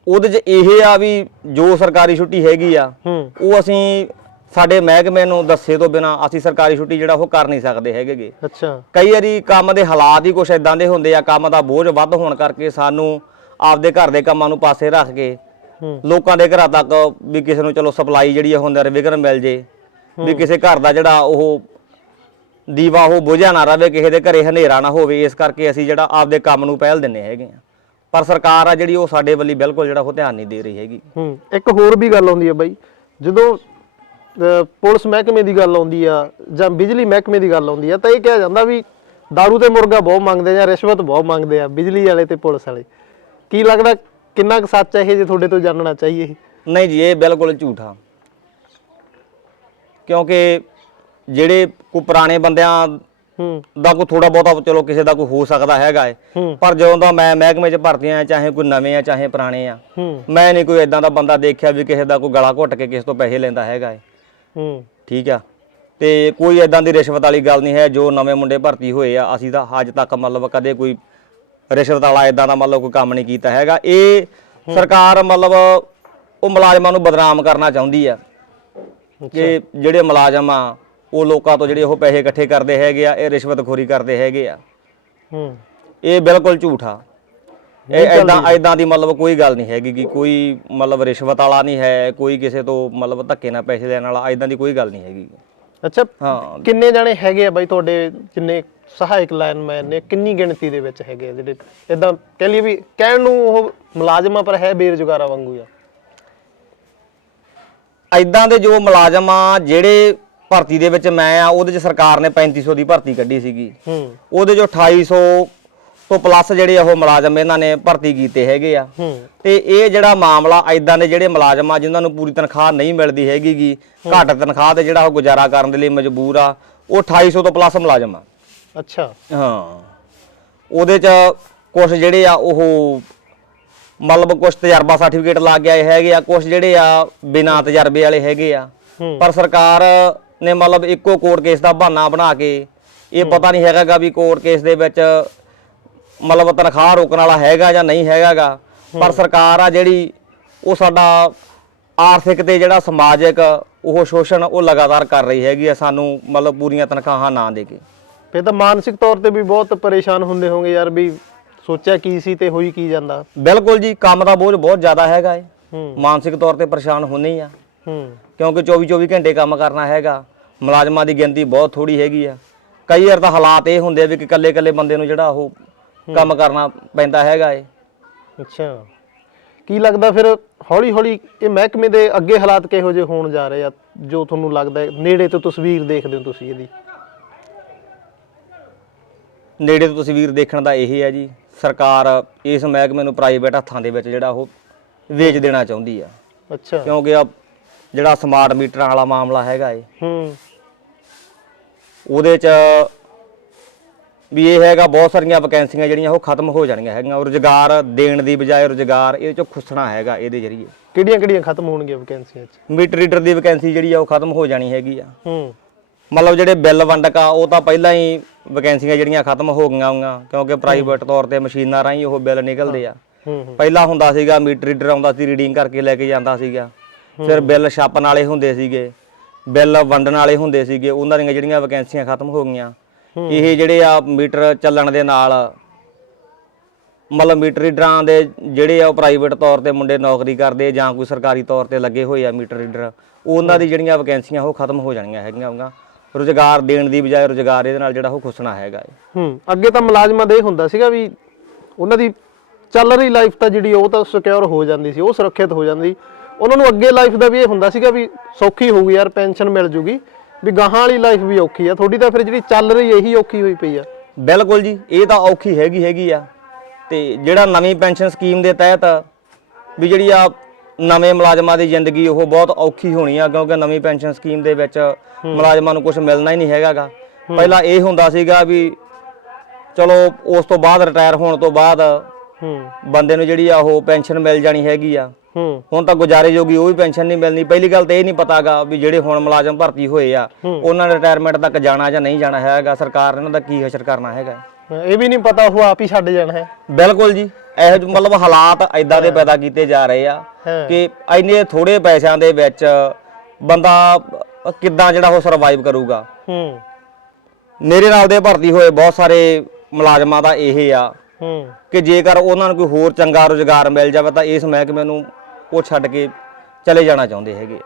ਉਹਦੇ 'ਚ ਇਹ ਆ ਵੀ ਜੋ ਸਰਕਾਰੀ ਛੁੱਟੀ ਹੈਗੀ ਆ ਹੂੰ। ਉਹ ਅਸੀਂ ਸਾਡੇ ਮਹਿਕਮੇ ਨੂੰ ਦੱਸੇ ਤੋਂ ਬਿਨਾ ਅਸੀਂ ਸਰਕਾਰੀ ਛੁੱਟੀ ਜਿਹੜਾ ਉਹ ਕਰ ਨਹੀਂ ਸਕਦੇ ਹੈਗੇ ਗੇ। ਅੱਛਾ। ਕਈ ਵਾਰੀ ਕੰਮ ਦੇ ਹਾਲਾਤ ਹੀ ਕੁਛ ਇਦਾਂ ਦੇ ਹੁੰਦੇ ਆ ਕੰਮ ਦਾ ਬੋਝ ਵੱਧ ਹੋਣ ਕਰਕੇ ਸਾਨੂੰ ਆਪਦੇ ਘਰ ਦੇ ਕੰਮਾਂ ਨੂੰ ਪਾਸੇ ਰੱਖ ਕੇ ਹੂੰ। ਲੋਕਾਂ ਦੇ ਘਰਾਂ ਤੱਕ ਵੀ ਕਿਸੇ ਨੂੰ ਚਲੋ ਸਪਲਾਈ ਜਿਹੜੀ ਆ ਉਹ ਨਿਰਵਿਘਨ ਮਿਲ ਜੇ। ਵੀ ਕਿਸੇ ਘਰ ਦਾ ਜਿਹੜਾ ਉਹ ਦੀਵਾ ਉਹ ਬੁਝਿਆ ਨਾ ਰਵੇ ਕਿਸੇ ਦੇ ਘਰੇ ਹਨੇਰਾ ਨਾ ਹੋਵੇ ਇਸ ਕਰਕੇ ਅਸੀਂ ਜਿਹੜਾ ਆਪਦੇ ਕੰਮ ਨੂੰ ਪਹਿਲ ਦਿੰਨੇ ਹੈਗੇ ਆ ਪਰ ਸਰਕਾਰ ਆ ਜਿਹੜੀ ਉਹ ਸਾਡੇ ਵੱਲੀ ਬਿਲਕੁਲ ਜਿਹੜਾ ਉਹ ਧਿਆਨ ਨਹੀਂ ਦੇ ਰਹੀ ਹੈਗੀ। ਹੂੰ ਇੱਕ ਹੋਰ ਵੀ ਗੱਲ ਆਉਂਦੀ ਹੈ ਬਾਈ। ਜਦੋਂ ਅਹ, ਪੁਲਿਸ ਮਹਿਕਮੇ ਦੀ ਗੱਲ ਆਉਂਦੀ ਆ ਜਾਂ ਬਿਜਲੀ ਮਹਿਕਮੇ ਦੀ ਗੱਲ ਆਉਂਦੀ ਆ ਤਾਂ ਇਹ ਕਿਹਾ ਜਾਂਦਾ ਵੀ दारू ਤੇ ਮੁਰਗਾ ਬਹੁਤ ਮੰਗਦੇ ਜਾਂ ਰਿਸ਼ਵਤ ਬਹੁਤ ਮੰਗਦੇ ਆ ਬਿਜਲੀ ਵਾਲੇ ਤੇ ਪੁਲਿਸ ਵਾਲੇ। ਕੀ ਲੱਗਦਾ ਕਿੰਨਾ ਕੁ ਸੱਚ ਹੈ ਇਹ ਜੇ ਤੁਹਾਡੇ ਤੋਂ ਜਾਣਨਾ ਚਾਹੀਏ? ਨਹੀਂ ਜੀ ਇਹ ਬਿਲਕੁਲ ਝੂਠਾ ਕਿਉਂਕਿ ਜਿਹੜੇ ਕੋਈ ਪੁਰਾਣੇ ਬੰਦਿਆਂ ਹੂੰ। ਦਾ ਕੋਈ ਥੋੜਾ ਬਹੁਤਾ ਚਲੋ ਕਿਸੇ ਦਾ ਕੋਈ ਹੋ ਸਕਦਾ ਹੈਗਾ ਏ। ਹੂੰ। ਪਰ ਜਦੋਂ ਦਾ ਮੈਂ ਮਹਿਕਮੇ 'ਚ ਭਰਤੀ ਆ ਚਾਹੇ ਕੋਈ ਨਵੇਂ ਆ ਚਾਹੇ ਪੁਰਾਣੇ ਆ ਹੂੰ। ਮੈਂ ਨਹੀਂ ਕੋਈ ਇਦਾਂ ਦਾ ਬੰਦਾ ਦੇਖਿਆ ਵੀ ਕਿਸੇ ਦਾ ਕੋਈ ਗਲਾ ਘੁੱਟ ਕੇ ਕਿਸੇ ਤੋਂ ਪੈਸੇ ਲੈਂਦਾ ਹੈਗਾ ਏ। ਹੂੰ। ਠੀਕ ਆ। ਤੇ ਕੋਈ ਇਦਾਂ ਦੀ ਰਿਸ਼ਵਤ ਵਾਲੀ ਗੱਲ ਨਹੀਂ ਹੈ ਜੋ ਨਵੇਂ ਮੁੰਡੇ ਭਰਤੀ ਹੋਏ ਆ ਅਸੀਂ ਤਾਂ ਅੱਜ ਤੱਕ ਮਤਲਬ ਕਦੇ ਕੋਈ ਰਿਸ਼ਵਤ ਵਾਲਾ ਇਦਾਂ ਦਾ ਮਤਲਬ ਕੋਈ ਕੰਮ ਨਹੀਂ ਕੀਤਾ ਹੈਗਾ। ਇਹ ਸਰਕਾਰ ਮਤਲਬ ਉਹ ਮੁਲਾਜ਼ਮਾਂ ਨੂੰ ਬਦਨਾਮ ਕਰਨਾ ਚਾਹੁੰਦੀ ਆ। ਕਿ ਜਿਹੜੇ ਮੁਲਾਜ਼ਮ ਆ ਉਹ ਲੋਕਾਂ ਤੋਂ ਜਿਹੜੇ ਉਹ ਪੈਸੇ ਇਕੱਠੇ ਕਰਦੇ ਹੈਗੇ ਆ ਇਹ ਰਿਸ਼ਵਤਖੋਰੀ ਕਰਦੇ ਹੈਗੇ ਆ। ਹੂੰ। ਇਹ ਬਿਲਕੁਲ ਝੂਠ ਆ। ਇਹ ਐਦਾਂ ਐਦਾਂ ਦੀ ਮਤਲਬ ਕੋਈ ਗੱਲ ਨਹੀਂ ਹੈਗੀ ਕਿ ਕੋਈ ਮਤਲਬ ਰਿਸ਼ਵਤ ਵਾਲਾ ਨਹੀਂ ਹੈ ਕੋਈ ਕਿਸੇ ਤੋਂ ਮਤਲਬ ਧੱਕੇ ਨਾਲ ਪੈਸੇ ਲੈਣ ਵਾਲਾ ਐਦਾਂ ਦੀ ਕੋਈ ਗੱਲ ਨਹੀਂ ਹੈਗੀ। ਅੱਛਾ ਹਾਂ। ਕਿੰਨੇ ਜਾਣੇ ਹੈਗੇ ਆ ਬਾਈ ਤੁਹਾਡੇ ਜਿੰਨੇ ਸਹਾਇਕ ਲਾਈਨਮੈਨ ਨੇ ਕਿੰਨੀ ਗਿਣਤੀ ਦੇ ਵਿੱਚ ਹੈਗੇ ਆ ਜਿਹੜੇ ਇਦਾਂ ਕਹਿ ਲਈਏ ਵੀ ਕਹਿਣ ਨੂੰ ਉਹ ਮੁਲਾਜ਼ਮਾਂ ਪਰ ਹੈ ਬੇਰੁਜ਼ਗਾਰਾਂ ਵਾਂਗੂ ਆ? ਐਦਾਂ ਦੇ ਜੋ ਮੁਲਾਜ਼ਮ ਆ ਜਿਹੜੇ ਭਰਤੀ ਦੇ ਵਿੱਚ ਮੈਂ ਆ ਉਹਦੇ ਚ ਸਰਕਾਰ ਨੇ 3500 ਦੀ ਭਰਤੀ ਕੱਢੀ ਸੀਗੀ। ਹੂੰ। ਉਹਦੇ ਜੋ 2800 ਤੋਂ ਪਲੱਸ ਜਿਹੜੇ ਉਹ ਮੁਲਾਜ਼ਮ ਇਹਨਾਂ ਨੇ ਭਰਤੀ ਕੀਤੇ ਹੈਗੇ ਆ। ਹੂੰ। ਤੇ ਇਹ ਜਿਹੜਾ ਮਾਮਲਾ ਐਦਾਂ ਦੇ ਜਿਹੜੇ ਮੁਲਾਜ਼ਮ ਆ ਜਿਨ੍ਹਾਂ ਨੂੰ ਪੂਰੀ ਤਨਖਾਹ ਨਹੀਂ ਮਿਲਦੀ ਹੈਗੀਗੀ ਘੱਟ ਤਨਖਾਹ ਤੇ ਜਿਹੜਾ ਉਹ ਗੁਜ਼ਾਰਾ ਕਰਨ ਦੇ ਲਈ ਮਜਬੂਰ ਆ ਉਹ 2800 ਤੋਂ ਪਲੱਸ ਮੁਲਾਜ਼ਮ ਆ। ਅੱਛਾ। ਹਾਂ। ਉਹਦੇ ਚ ਕੁਝ ਜਿਹੜੇ ਆ ਉਹ ਮਤਲਬ ਕੁਝ ਤਜਰਬਾ ਸਰਟੀਫਿਕੇਟ ਲੱਗ ਗਏ ਹੈਗੇ ਆ ਕੁਝ ਜਿਹੜੇ ਆ ਬਿਨਾਂ ਤਜਰਬੇ ਵਾਲੇ ਹੈਗੇ ਆ। ਪਰ ਸਰਕਾਰ ਨੇ ਮਤਲਬ ਇੱਕੋ ਕੋਰਟ ਕੇਸ ਦਾ ਬਹਾਨਾ ਬਣਾ ਕੇ ਇਹ ਪਤਾ ਨਹੀਂ ਹੈਗਾਗਾ ਵੀ ਕੋਰਟ ਕੇਸ ਦੇ ਵਿੱਚ ਮਤਲਬ ਤਨਖਾਹ ਰੋਕਣ ਵਾਲਾ ਹੈਗਾ ਜਾਂ ਨਹੀਂ ਹੈਗਾਗਾ ਪਰ ਸਰਕਾਰ ਆ ਜਿਹੜੀ ਉਹ ਸਾਡਾ ਆਰਥਿਕ ਤੇ ਜਿਹੜਾ ਸਮਾਜਿਕ ਉਹ ਸ਼ੋਸ਼ਣ ਉਹ ਲਗਾਤਾਰ ਕਰ ਰਹੀ ਹੈਗੀ ਆ ਸਾਨੂੰ ਮਤਲਬ ਪੂਰੀਆਂ ਤਨਖਾਹਾਂ ਨਾ ਦੇ ਕੇ। ਫੇ ਤਾਂ ਮਾਨਸਿਕ ਤੌਰ ਤੇ ਵੀ ਬਹੁਤ ਪਰੇਸ਼ਾਨ ਹੁੰਦੇ ਹੋਵੋਗੇ ਯਾਰ ਵੀ ਸੋਚਿਆ ਕੀ ਸੀ ਤੇ ਹੋਈ ਕੀ ਜਾਂਦਾ। ਬਿਲਕੁਲ ਜੀ ਕੰਮ ਦਾ ਬੋਝ ਬਹੁਤ ਜ਼ਿਆਦਾ ਹੈਗਾ ਏ। ਮਾਨਸਿਕ ਤੌਰ ਤੇ ਪਰੇਸ਼ਾਨ ਹੁੰਨੇ ਆ। ਹੂੰ। ਕਿਉਂਕਿ 24 24 ਘੰਟੇ ਕੰਮ ਕਰਨਾ ਹੈਗਾ। ਮੁਲਾਜ਼ਮਾਂ ਦੀ ਗਿਣਤੀ ਬਹੁਤ ਥੋੜੀ ਹੈਗੀ ਆ। ਕਈ ਵਾਰ ਤਾਂ ਹਾਲਾਤ ਇਹ ਹੁੰਦੇ ਆ ਵੀ ਕਿ ਇਕੱਲੇ ਇਕੱਲੇ ਬੰਦੇ ਨੂੰ ਜਿਹੜਾ ਉਹ ਕੰਮ ਕਰਨਾ ਪੈਂਦਾ ਹੈਗਾ ਏ। ਅੱਛਾ। ਕੀ ਲੱਗਦਾ ਫਿਰ ਹੌਲੀ ਹੌਲੀ ਇਹ ਮਹਿਕਮੇ ਦੇ ਅੱਗੇ ਹਾਲਾਤ ਕਿਹੋ ਜਿਹੇ ਹੋਣ ਜਾ ਰਹੇ ਆ ਜੋ ਤੁਹਾਨੂੰ ਲੱਗਦਾ ਹੈ? ਨੇੜੇ ਤੋਂ ਤਸਵੀਰ ਦੇਖਦੇ ਹੋ ਤੁਸੀਂ ਇਹਦੀ? ਨੇੜੇ ਤੋਂ ਤਸਵੀਰ ਦੇਖਣ ਦਾ ਇਹ ਹੈ ਜੀ। ਸਰਕਾਰ ਇਸ ਮਹਿਕਮੇ ਨੂੰ ਪ੍ਰਾਈਵੇਟ ਹੱਥਾਂ ਦੇ ਵਿੱਚ ਜਿਹੜਾ ਉਹ ਵੇਚ ਦੇਣਾ ਚਾਹੁੰਦੀ ਆ। ਅੱਛਾ। ਕਿਉਂਕਿ ਆ ਜਿਹੜਾ ਸਮਾਰਟ ਮੀਟਰਾਂ ਵਾਲਾ ਮਾਮਲਾ ਹੈਗਾ ਏ। ਹੂੰ। ਉਹਦੇ ਚ ਵੀ ਇਹ ਹੈਗਾ ਬਹੁਤ ਸਾਰੀਆਂ ਵੈਕੈਂਸੀਆਂ ਜਿਹੜੀਆਂ ਉਹ ਖਤਮ ਹੋ ਜਾਣੀਆਂ ਹੈਗੀਆਂ। ਉਹ ਰੁਜ਼ਗਾਰ ਦੇਣ ਦੀ ਬਜਾਏ ਰੁਜ਼ਗਾਰ ਇਹ ਚੋਂ ਖੁੱਸਣਾ ਹੈਗਾ ਇਹਦੇ ਜ਼ਰੀਏ। ਕਿਹੜੀਆਂ ਕਿਹੜੀਆਂ ਖਤਮ ਹੋਣਗੀਆਂ ਵੈਕੈਂਸੀਆਂ 'ਚ? ਮੀਟਰ ਰੀਡਰ ਦੀ ਵੈਕੈਂਸੀ ਜਿਹੜੀ ਆ ਉਹ ਖਤਮ ਹੋ ਜਾਣੀ ਹੈਗੀ ਆ। ਹੂੰ। ਮਤਲਬ ਜਿਹੜੇ ਬਿੱਲ ਵੰਡਕ ਆ ਉਹ ਤਾਂ ਪਹਿਲਾਂ ਹੀ ਵੈਕੈਂਸੀਆਂ ਜਿਹੜੀਆਂ ਖਤਮ ਹੋ ਗਈਆਂ ਹੋਈਆਂ ਕਿਉਂਕਿ ਪ੍ਰਾਈਵੇਟ ਤੌਰ ਤੇ ਮਸ਼ੀਨਾਂ ਰਾਹੀਂ ਉਹ ਬਿੱਲ ਨਿਕਲਦੇ ਆ। ਪਹਿਲਾਂ ਹੁੰਦਾ ਸੀਗਾ ਮੀਟਰ ਰੀਡਰ ਆਉਂਦਾ ਸੀ ਰੀਡਿੰਗ ਕਰਕੇ ਲੈ ਕੇ ਜਾਂਦਾ ਸੀਗਾ। ਫਿਰ ਬਿੱਲ ਛਾਪਣ ਵਾਲੇ ਹੁੰਦੇ ਸੀਗੇ। ਬਿੱਲ ਵੰਡਣ ਵਾਲੇ ਹੁੰਦੇ ਸੀਗੇ, ਉਹਨਾਂ ਦੀਆਂ ਜਿਹੜੀਆਂ ਵੈਕੈਂਸੀਆਂ ਖਤਮ ਹੋ ਗਈਆਂ। ਇਹ ਜਿਹੜੇ ਆ ਮੀਟਰ ਚੱਲਣ ਦੇ ਨਾਲ, ਮਤਲਬ ਮੀਟਰ ਰੀਡਰਾਂ ਦੇ ਜਿਹੜੇ ਆ ਉਹ ਪ੍ਰਾਈਵੇਟ ਤੌਰ ਤੇ ਮੁੰਡੇ ਨੌਕਰੀ ਕਰਦੇ ਜਾਂ ਕੋਈ ਸਰਕਾਰੀ ਤੌਰ ਤੇ ਲੱਗੇ ਹੋਏ ਆ ਮੀਟਰ ਰੀਡਰ, ਉਹਨਾਂ ਦੀ ਜਿਹੜੀਆਂ ਵੈਕੈਂਸੀਆਂ ਉਹ ਖਤਮ ਹੋ ਜਾਣੀਆਂ ਹੈਗੀਆਂ ਹੋਗਾ ਰੁਜ਼ਗਾਰ ਦੇਣ ਦੀ ਬਜਾਏ ਰੁਜ਼ਗਾਰ ਇਹਦੇ ਨਾਲ ਜਿਹੜਾ ਉਹ ਖੁੱਸਣਾ ਹੈਗਾ ਹੂੰ, ਅੱਗੇ ਤਾਂ ਮੁਲਾਜ਼ਮਾਂ ਦਾ ਇਹ ਹੁੰਦਾ ਸੀਗਾ ਵੀ ਉਹਨਾਂ ਦੀ ਚੱਲ ਰਹੀ ਲਾਈਫ ਤਾਂ ਜਿਹੜੀ ਉਹ ਤਾਂ ਸਿਕਿਉਰ ਹੋ ਜਾਂਦੀ ਸੀ, ਉਹ ਸੁਰੱਖਿਅਤ ਹੋ ਜਾਂਦੀ। ਉਹਨਾਂ ਨੂੰ ਅੱਗੇ ਲਾਈਫ ਦਾ ਵੀ ਇਹ ਹੁੰਦਾ ਸੀਗਾ ਵੀ ਸੌਖੀ ਹੋਊਗੀ ਯਾਰ ਪੈਨਸ਼ਨ ਮਿਲ ਜੂਗੀ ਵੀ ਗਾਹਾਂ ਵਾਲੀ ਲਾਈਫ ਵੀ ਔਖੀ ਆ। ਥੋੜੀ ਤਾਂ ਫਿਰ ਜਿਹੜੀ ਚੱਲ ਰਹੀ ਇਹੀ ਔਖੀ ਹੋਈ ਪਈ ਆ। ਬਿਲਕੁਲ ਜੀ ਇਹ ਤਾਂ ਔਖੀ ਹੈਗੀ ਹੈਗੀ ਆ। ਤੇ ਜਿਹੜਾ ਨਵੀਂ ਪੈਨਸ਼ਨ ਸਕੀਮ ਦੇ ਤਹਿਤ ਵੀ ਜਿਹੜੀ ਆ ਨਵੇਂ ਮੁਲਾਜ਼ਮਾਂ ਦੀ ਜ਼ਿੰਦਗੀ ਉਹ ਬਹੁਤ ਔਖੀ ਹੋਣੀ ਆ ਕਿਉਂਕਿ ਨਵੀਂ ਪੈਨਸ਼ਨ ਸਕੀਮ ਦੇ ਵਿੱਚ ਮੁਲਾਜ਼ਮਾਂ ਨੂੰ ਕੁਝ ਮਿਲਣਾ ਹੀ ਨਹੀਂ ਹੈਗਾਗਾ। ਪਹਿਲਾਂ ਇਹ ਹੁੰਦਾ ਸੀਗਾ ਵੀ ਚਲੋ ਉਸ ਤੋਂ ਬਾਅਦ ਰਿਟਾਇਰ ਹੋਣ ਤੋਂ ਬਾਅਦ ਹੂੰ। ਬੰਦੇ ਨੂੰ ਜਿਹੜੀ ਆ ਉਹ ਪੈਨਸ਼ਨ ਮਿਲ ਜਾਣੀ ਹੈਗੀ ਆ। ਹੁਣ ਤਾਂ ਗੁਜ਼ਾਰੇ ਜੋਗੀ ਉਹ ਵੀ ਪੈਨਸ਼ਨ ਨਹੀਂ ਮਿਲਣੀ। ਪਹਿਲੀ ਗੱਲ ਤਾਂ ਇਹ ਨਹੀਂ ਪਤਾਗਾ ਵੀ ਜਿਹੜੇ ਹੁਣ ਮੁਲਾਜ਼ਮ ਭਰਤੀ ਹੋਏ ਆ ਉਹਨਾਂ ਨੇ ਰਿਟਾਇਰਮੈਂਟ ਤੱਕ ਜਾਣਾ ਜਾਂ ਨਹੀਂ ਜਾਣਾ ਹੈਗਾ ਸਰਕਾਰ ਨੇ ਉਹਨਾਂ ਦਾ ਕੀ ਹਸ਼ਰ ਕਰਨਾ ਹੈਗਾ? ਇਹ ਵੀ ਨਹੀਂ ਪਤਾ ਉਹ ਆਪ ਹੀ ਛੱਡ ਜਾਣਾ ਹੈ। ਬਿਲਕੁਲ ਜੀ। ਇਹੋ ਜਿਹੇ ਮਤਲਬ ਹਾਲਾਤ ਐਦਾਂ ਦੇ ਪੈਦਾ ਕੀਤੇ ਜਾ ਰਹੇ ਆ। ਕਿ ਇੰਨੇ ਥੋੜੇ ਪੈਸਿਆਂ ਦੇ ਵਿੱਚ ਬੰਦਾ ਕਿੱਦਾਂ ਜਿਹੜਾ ਉਹ ਸਰਵਾਈਵ ਕਰੂਗਾ। ਹੂੰ। ਮੇਰੇ ਨਾਲ ਦੇ ਭਰਤੀ ਹੋਏ ਬਹੁਤ ਸਾਰੇ ਮੁਲਾਜ਼ਮਾਂ ਦਾ ਇਹ ਆ ਹੂੰ। ਕਿ ਜੇਕਰ ਉਹਨਾਂ ਨੂੰ ਕੋਈ ਹੋਰ ਚੰਗਾ ਰੁਜ਼ਗਾਰ ਮਿਲ ਜਾਵੇ ਤਾਂ ਇਸ ਮਹਿਕਮੇ ਨੂੰ ਉਹ ਛੱਡ ਕੇ ਚਲੇ ਜਾਣਾ ਚਾਹੁੰਦੇ ਹੈਗੇ।